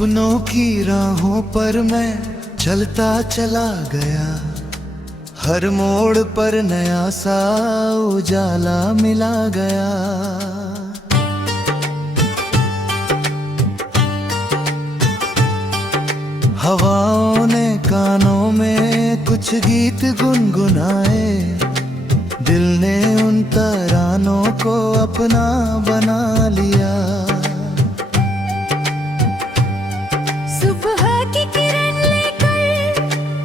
सपनों की राहों पर मैं चलता चला गया, हर मोड़ पर नया सा उजाला मिला गया। हवाओं ने कानों में कुछ गीत गुनगुनाए, दिल ने उन तरानों को अपना बना लिया। सुबह की किरण लेकर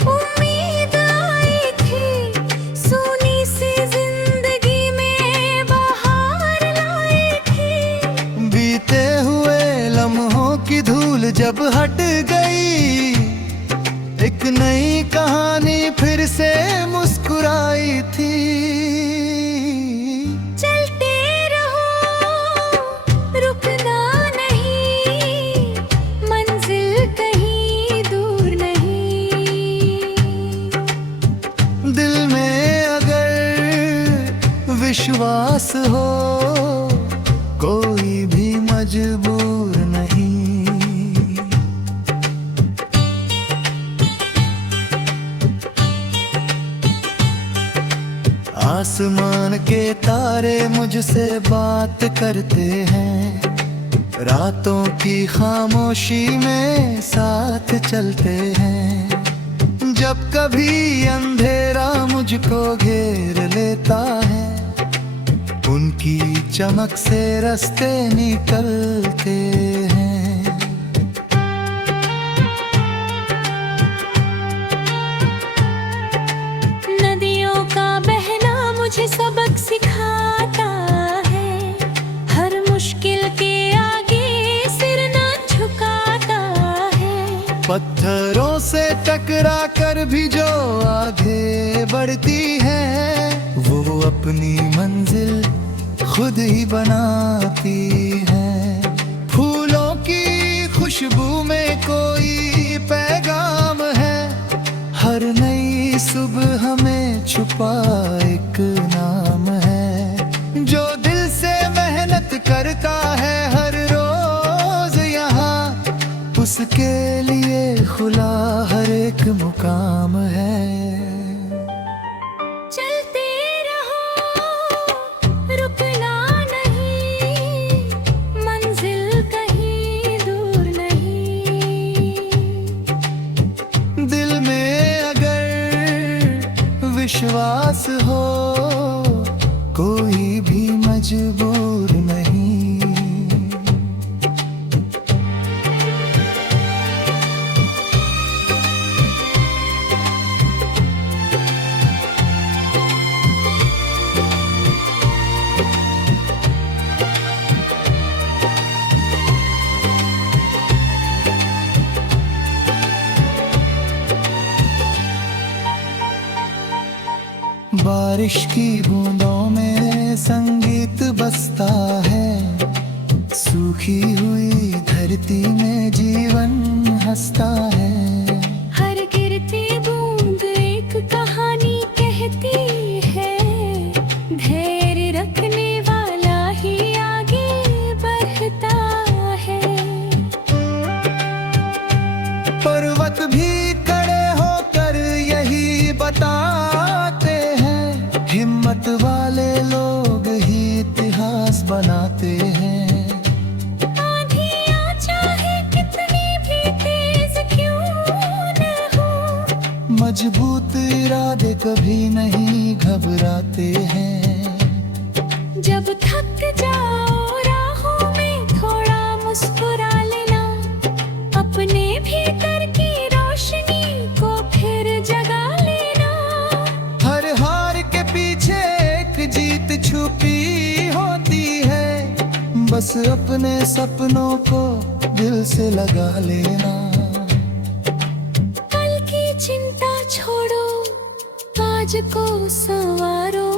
उम्मीद आई थी, सोनी सी जिंदगी में बहार लाई थी। बीते हुए लम्हों की धूल जब हट गई, एक नई कहानी फिर से मुस्कुराई थी। चलते रहो, रुकना नहीं, मंजिल कहीं दूर नहीं। दिल में अगर विश्वास हो, कोई भी मजबूर नहीं। आसमान के तारे मुझसे बात करते हैं, रातों की खामोशी में साथ चलते हैं। जब कभी अंधेरा मुझको घेर लेता है, उनकी चमक से रास्ते निकलते हैं। नदियों का बहना मुझे सबक सिखाता है, हर मुश्किल के आगे सिर न झुकाता है। पत्थरों से टकरा कर भी जो आगे बढ़ती है, वो अपनी मंजिल खुद ही बनाती है। फूलों की खुशबू में कोई पैगाम है, हर नई सुबह में छुपा एक नाम है। जो दिल से मेहनत करता है हर रोज यहाँ, उसके लिए खुला हर एक मुकाम है। चलते रहो, रुकना नहीं, मंजिल कहीं दूर नहीं। दिल में अगर विश्वास हो, कोई भी मजबूर नहीं। बारिश की बूंदों में संगीत बसता है, सूखी हुई धरती में जीवन हंसता है। हर गिरती बूंद एक कहानी कहती है, धैर्य रखने वाला ही आगे बढ़ता है। पर्वत भी खड़े होकर यही बताते हैं, हिम्मत वाले लोग ही इतिहास बनाते हैं। आंधियाँ चाहे कितनी भी तेज क्यों न हो, मजबूत इरादे कभी नहीं घबराते हैं। जब थक जाओ राहों में थोड़ा मुस्कुरा लेना, अपने भीतर की रोशनी को फिर जगा लेना। हर हार के पीछे एक जीत छुपी होती है, बस अपने सपनों को दिल से लगा लेना। कल की चिंता छोड़ो, आज को संवारो,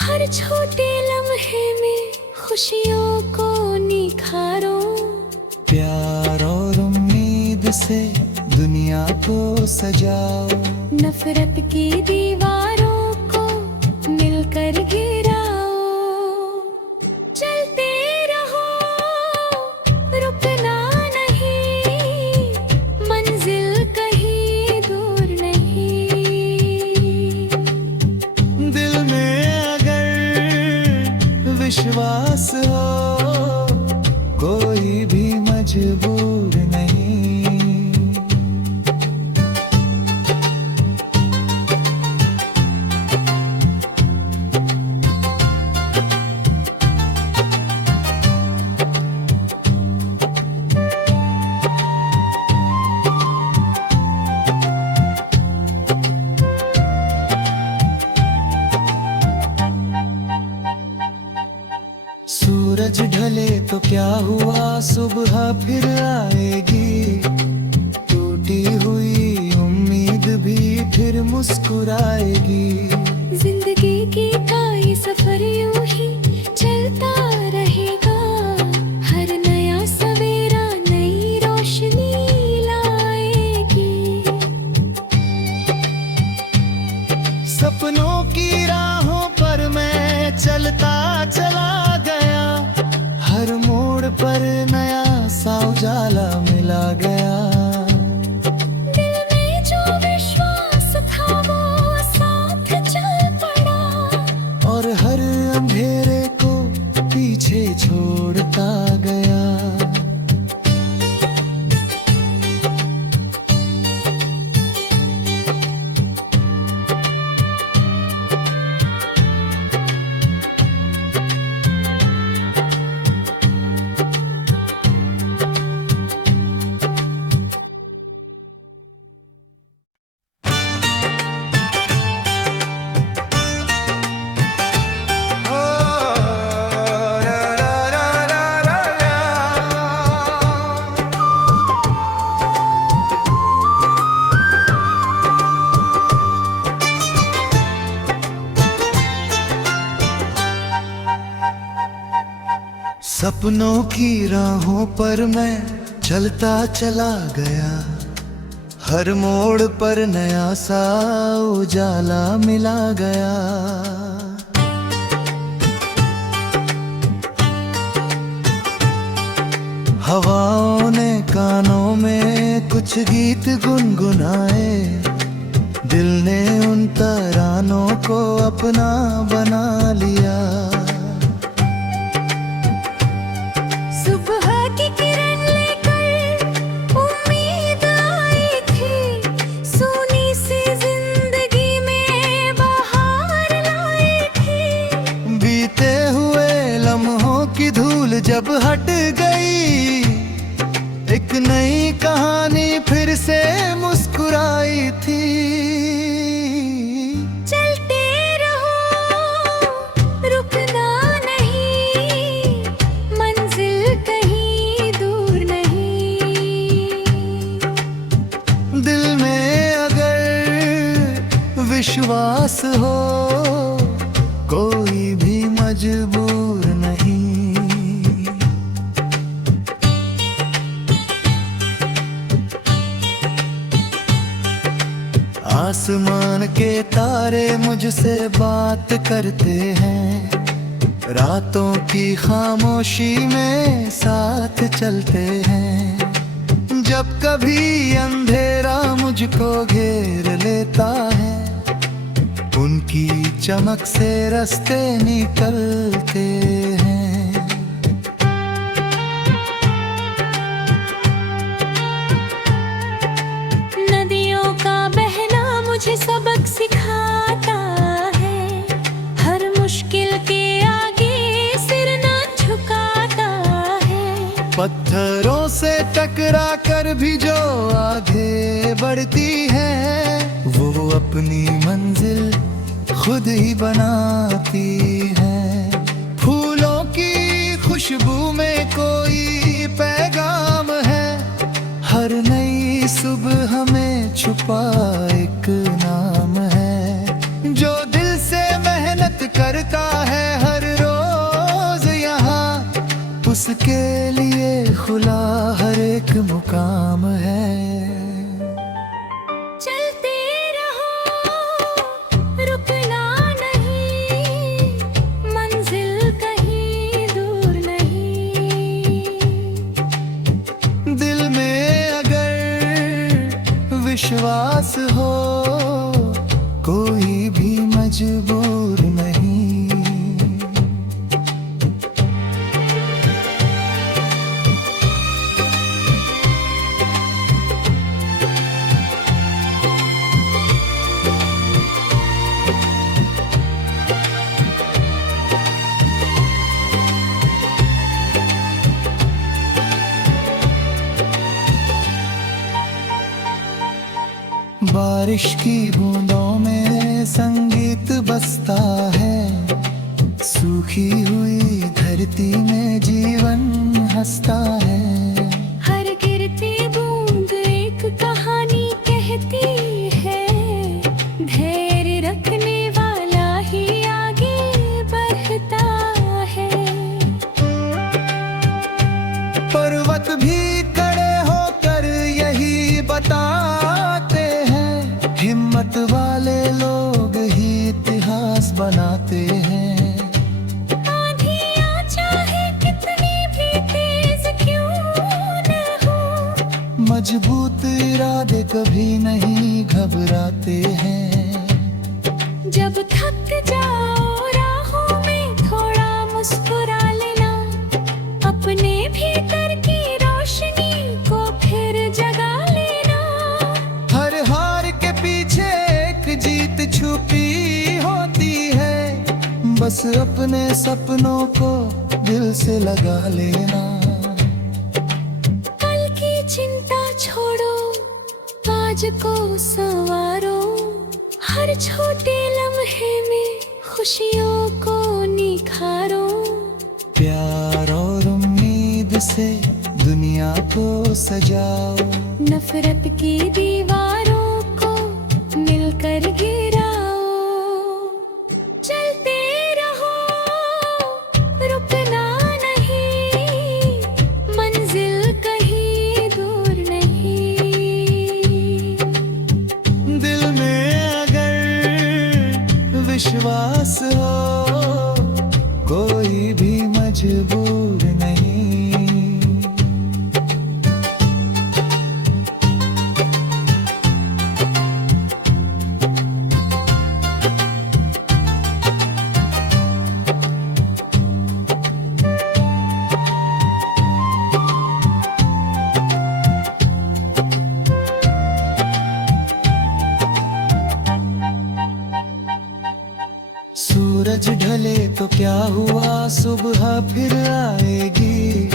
हर छोटे लम्हे में खुशियों को निखारो। प्यार और उम्मीद से दुनिया को सजाओ, नफरत की दीवारों को मिलकर गिराओ। चलते रहो, रुकना नहीं, विश्वास हो, कोई भी मजबूर नहीं। सूरज ढले तो क्या हुआ, सुबह फिर आएगी। टूटी हुई उम्मीद भी फिर मुस्कुराएगी। जिंदगी की कोई सफर यूं ही चलता रहेगा। हर नया सवेरा नई रोशनी लाएगी। सपनों की राहों पर मैं चलता चला गया। हर मोड़ पर नया सा उजाला मिला गया। दिल में जो विश्वास था वो साथ चल पड़ा। और हर अंधेरे को पीछे छोड़ता गया। सपनों की राहों पर मैं चलता चला गया। हर मोड़ पर नया सा उजाला मिला गया। हवाओं ने कानों में कुछ गीत गुनगुनाए। दिल ने उन तरानों को अपना बना लिया। सुबह की किरण लेकर उम्मीद आई थी। सोनी सी जिंदगी में बहार लाई थी। बीते हुए लम्हों की धूल जब हट गई। एक नई कहानी फिर से मुस्कुराई थी। चलते रहो, रुकना नहीं। मंजिल कहीं दूर नहीं। दिल में अगर विश्वास हो, कोई भी मजबूर नहीं। आसमान के तारे मुझसे बात करते हैं। रातों की खामोशी में साथ चलते हैं। जब कभी अंधेरा मुझको घेर लेता है, उनकी चमक से रास्ते निकलते हैं। नदियों का बहना मुझे सबक सिखाता है। हर मुश्किल के आगे सिर न झुकाता है। पत्थरों से टकरा कर भी जो आगे बढ़ती है, वो अपनी मंजिल खुद ही बनाती है। फूलों की खुशबू में कोई पैगाम है। हर नई सुबह में छुपा एक नाम है। जो दिल से मेहनत करता है हर रोज यहाँ, उसके लिए खुला हर एक मुकाम है। चलते रहो, रुकना नहीं। मंजिल कहीं दूर नहीं। दिल में अगर विश्वास हो, कोई भी मजबूर नहीं। बारिश की बूंदों में संगीत बसता है, सूखी हुई धरती में जीवन हंसता है। हर गिरती बूंद एक कहानी कहती है, धैर्य रखने वाला ही आगे बढ़ता है। पर्वत भी खड़े होकर यही बताते हैं, हिम्मत वाले लोग ही इतिहास बनाते हैं। आंधियाँ चाहे कितनी भी तेज क्यों न हो, मजबूत इरादे कभी नहीं घबराते हैं। जब थक जाओ राहों में थोड़ा मुस्कुरा लेना, अपने भीतर की रोशनी को फिर जगा लेना। हर हार के पीछे एक जीत छुपी होती है, बस अपने सपनों को दिल से लगा लेना। कल की चिंता छोड़ो, आज को संवारो, हर छोटे लम्हे में खुशियों को निखारो। प्यार और उम्मीद से दुनिया को सजाओ, नफरत की दीवारों को मिलकर गिराओ। चलते रहो, रुकना नहीं, मंजिल कहीं दूर नहीं। दिल में अगर विश्वास हो, कोई भी मजबूर नहीं। सूरज ढले तो क्या हुआ, सुबह फिर आएगी।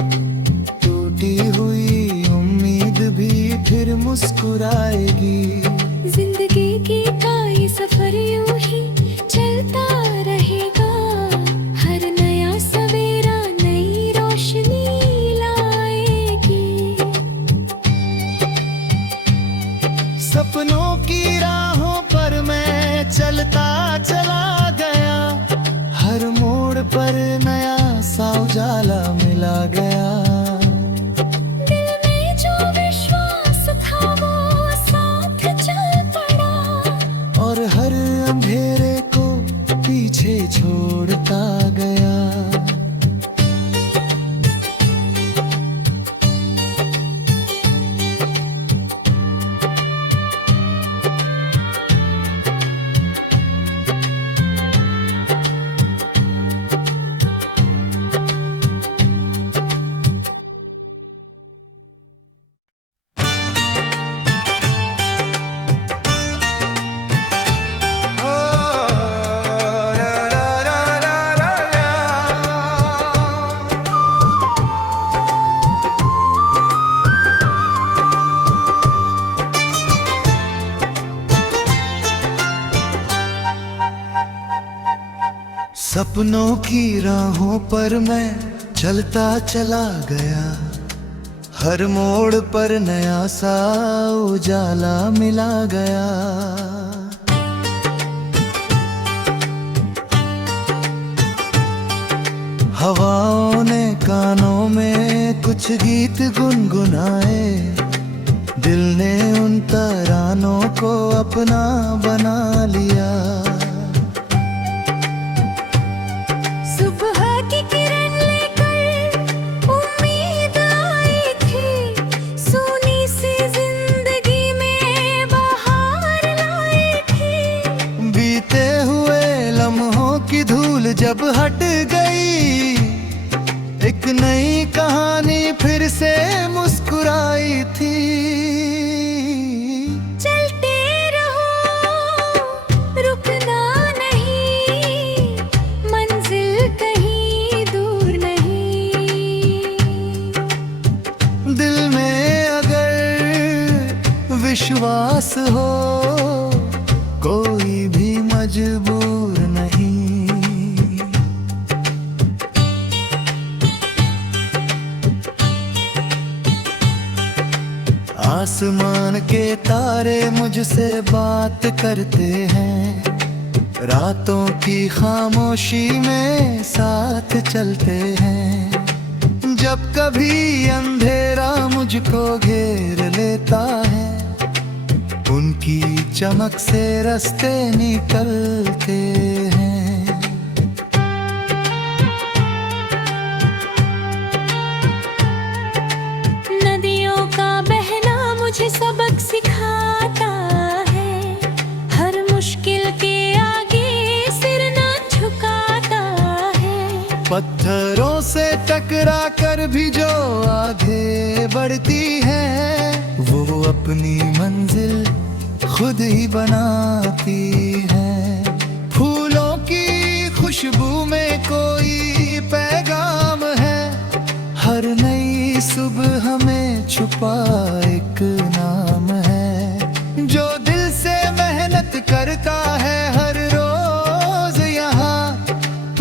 टूटी हुई उम्मीद भी फिर मुस्कुराएगी। जिंदगी की का ये सफर यूं ही चलता रहेगा, हर नया सवेरा नई रोशनी लाएगी। सपनों की राहों पर मैं चलता चला गया, हर मोड़ पर नया सा उजाला मिला गया। दिल में जो विश्वास था वो साथ चल पड़ा, और हर अंधेरे को पीछे छोड़ता गया। सपनों की राहों पर मैं चलता चला गया, हर मोड़ पर नया सा उजाला मिला गया। हवाओं ने कानों में कुछ गीत गुनगुनाए, दिल ने उन तरानों को अपना बना लिया। सुबह की किरण लेकर उम्मीद आई थी, सोनी सी जिंदगी में बहार लाई थी। बीते हुए लम्हों की धूल जब हट गई, एक नई कहानी फिर से मुस्कुराई थी। चलते रहो, रुकना नहीं, मंजिल कहीं दूर नहीं। दिल में अगर विश्वास हो, मजबूर नहीं। आसमान के तारे मुझसे बात करते हैं, रातों की खामोशी में साथ चलते हैं। जब कभी अंधेरा मुझको घेर लेता है, उनकी चमक से रास्ते निकलते हैं। नदियों का बहना मुझे सबक सिखाता है, हर मुश्किल के आगे सिर न झुकाता है। पत्थरों से टकरा कर भी जो आगे बढ़ती है, वो अपनी मंजिल खुद ही बनाती है। फूलों की खुशबू में कोई पैगाम है, हर नई सुबह में छुपा एक नाम है। जो दिल से मेहनत करता है हर रोज यहाँ,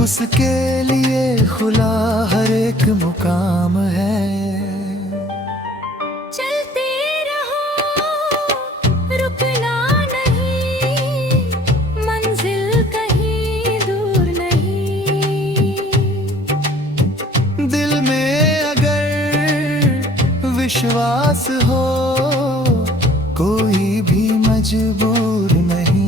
उसके लिए खुला हर एक मुकाम है। चलते रहो, रुकना नहीं, मंजिल कहीं दूर नहीं। दिल में अगर विश्वास हो, कोई भी मजबूर नहीं।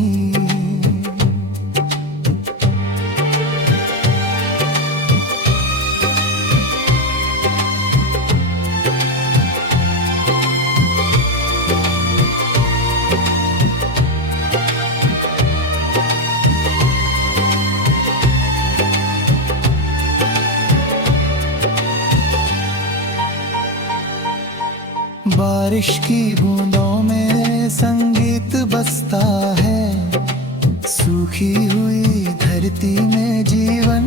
बारिश की बूंदों में संगीत बसता है, सूखी हुई धरती में जीवन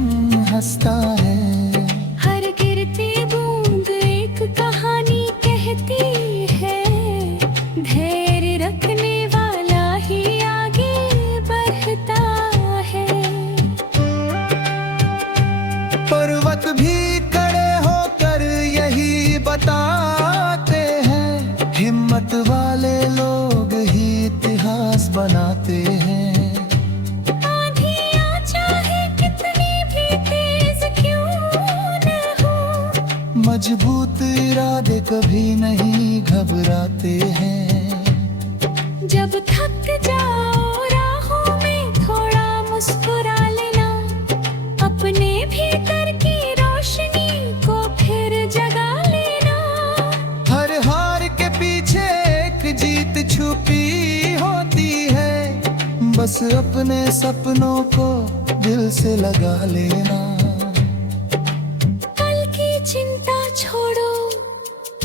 हंसता है। हर गिरती बूंद एक कहानी कहती है, धैर्य रखने वाला ही आगे बढ़ता है। पर्वत भी खड़े होकर यही बताते हैं, हिम्मत वाले लोग ही इतिहास बनाते हैं। आंधियाँ चाहे कितनी भी तेज क्यों न हो, मजबूत इरादे कभी नहीं घबराते हैं। जब थक जाओ राहों में थोड़ा मुस्कुरा लेना, अपने भीतर की रोशनी को फिर जगा लेना। हर हार के पीछे एक जीत छुपी होती है, बस अपने सपनों को दिल से लगा लेना। कल की चिंता छोड़ो,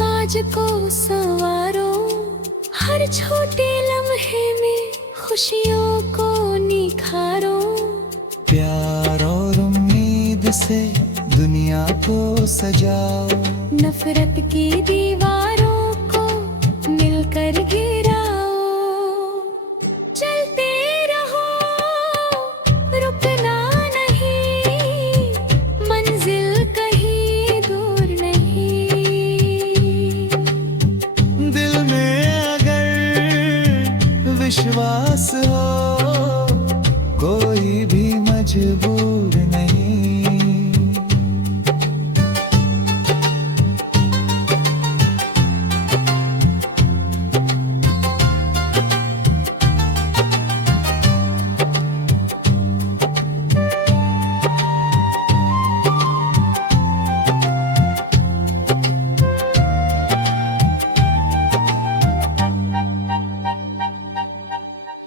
आज को संवारो, हर छोटे लम्हे में खुशियों को निखारो। प्यार और उम्मीद से दुनिया को सजाओ, नफरत की दीवारों को मिलकर गिराओ। चलते रहो, रुकना नहीं, मंजिल कहीं दूर नहीं। दिल में अगर विश्वास हो, कोई भी मजबूर नहीं।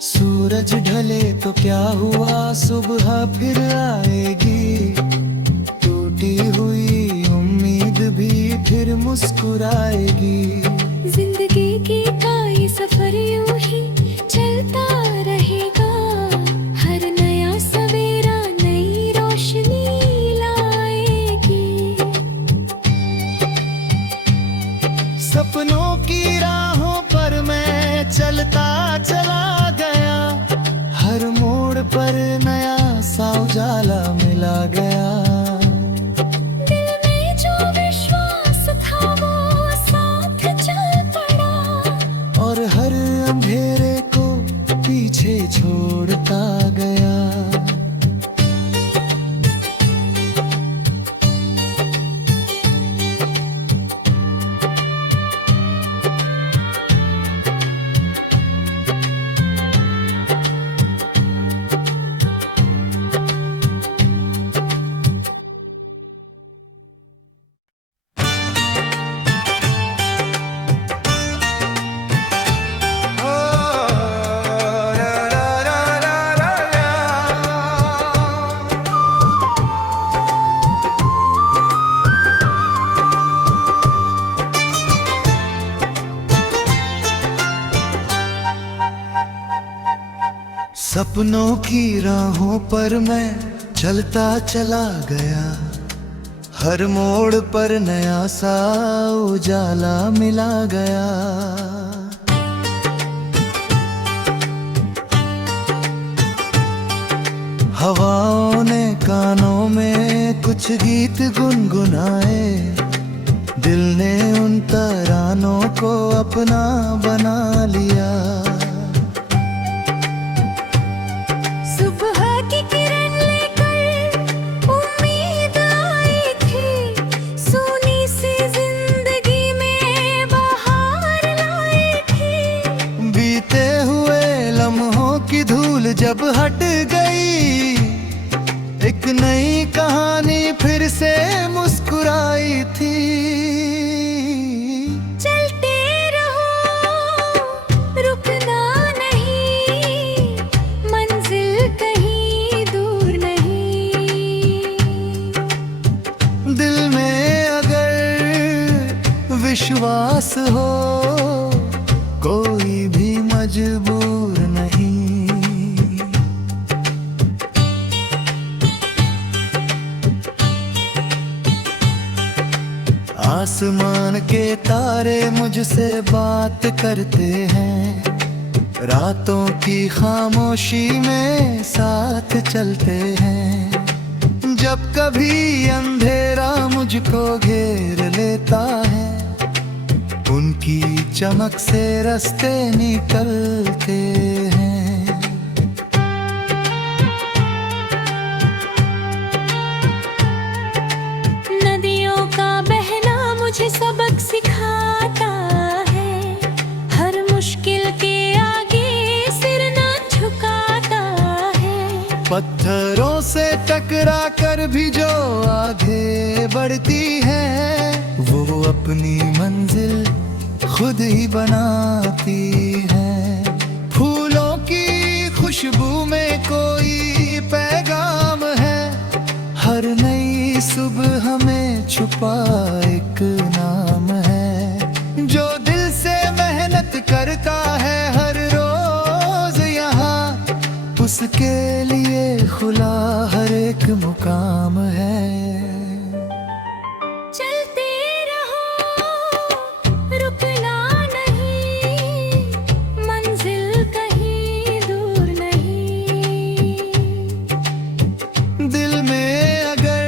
सूरज ढले तो क्या हुआ, सुबह फिर आएगी। टूटी हुई उम्मीद भी फिर मुस्कुराएगी। जिंदगी की का ये सफर यूं ही चलता रहेगा, हर नया सवेरा नई रोशनी लाएगी। सपनों की राहों पर मैं चलता चला गया, हर मोड़ पर उजाला मिला गया। दिल में जो विश्वास था वो साथ चल पड़ा, और हर अंधेरे को पीछे छोड़ता गया। सपनों की राहों पर मैं चलता चला गया, हर मोड़ पर नया सा उजाला मिला गया। हवाओं ने कानों में कुछ गीत गुनगुनाए, दिल ने उन तरानों को अपना बना लिया। सुबह की किरण लेकर उम्मीद आई थी, सोनी सी जिंदगी में बहार लाई थी। बीते हुए लम्हों की धूल जब हट गई, एक नई कहानी फिर से मुस्कुराई थी। चलते रहो, रुकना नहीं, मंजिल कहीं दूर नहीं। दिल में अगर विश्वास हो, कोई भी मजबूर नहीं। आसमान के तारे मुझसे बात करते हैं, रातों की खामोशी में साथ चलते हैं। जब कभी अंधेरा मुझको घेर लेता है, उनकी चमक से रास्ते निकलते हैं। नदियों का बहना मुझे सबक सिखाता है, हर मुश्किल के आगे सिर न झुकाता है। पत्थरों से टकरा कर भी जो आगे बढ़ती है, वो अपनी मंजिल खुद ही बनाती है। फूलों की खुशबू में कोई पैगाम है, हर नई सुबह में छुपा एक नाम है। जो दिल से मेहनत करता है हर रोज यहाँ, उसके लिए खुला हर एक मुकाम है। चलते रहो, रुकना नहीं, मंजिल कहीं दूर नहीं। दिल में अगर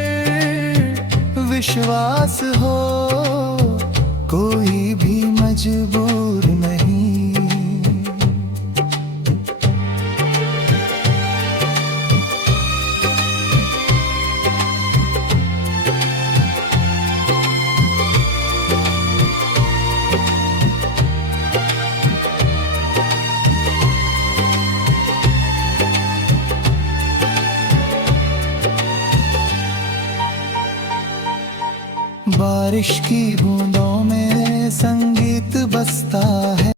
विश्वास हो, कोई भी मजबूर नहीं। बारिश की बूंदों में संगीत बजता है।